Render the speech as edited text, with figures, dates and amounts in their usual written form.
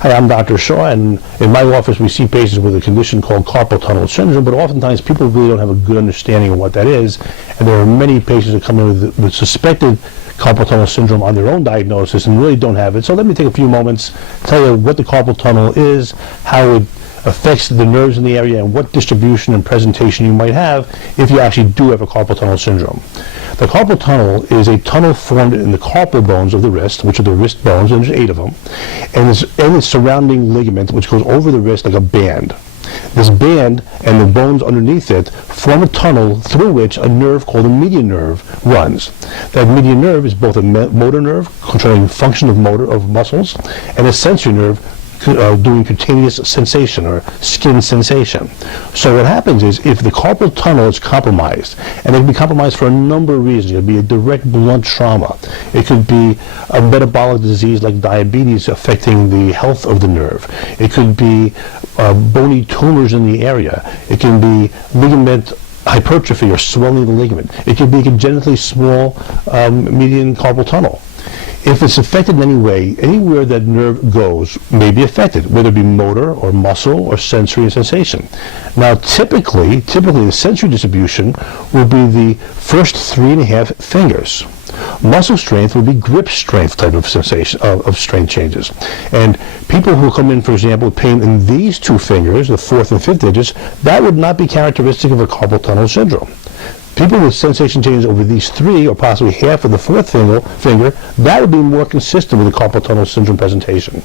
Hi, I'm Dr. Shaw, and in my office we see patients with a condition called carpal tunnel syndrome, but oftentimes people really don't have a good understanding of what that is, and there are many patients that come in with suspected carpal tunnel syndrome on their own diagnosis and really don't have it. So let me take a few moments to tell you what the carpal tunnel is, how it affects the nerves in the area, and what distribution and presentation you might have if you actually do have a carpal tunnel syndrome. The carpal tunnel is a tunnel formed in the carpal bones of the wrist, which are the wrist bones, and there's 8 of them, and the surrounding ligament, which goes over the wrist like a band. This band and the bones underneath it form a tunnel through which a nerve called a median nerve runs. That median nerve is both a motor nerve, controlling function of muscles, and a sensory nerve, doing cutaneous sensation or skin sensation. So what happens is if the carpal tunnel is compromised, and it can be compromised for a number of reasons. It could be a direct blunt trauma. It could be a metabolic disease like diabetes affecting the health of the nerve. It could be bony tumors in the area. It can be ligament hypertrophy or swelling of the ligament. It could be a congenitally small median carpal tunnel. If it's affected in any way, anywhere that nerve goes may be affected, whether it be motor or muscle or sensory and sensation. Now, typically the sensory distribution will be the first 3.5 fingers. Muscle strength would be grip strength type of sensation of strength changes. And people who come in, for example, with pain in these 2 fingers, the 4th and 5th digits, that would not be characteristic of a carpal tunnel syndrome. People with sensation changes over these 3, or possibly half of the 4th finger, that would be more consistent with the carpal tunnel syndrome presentation.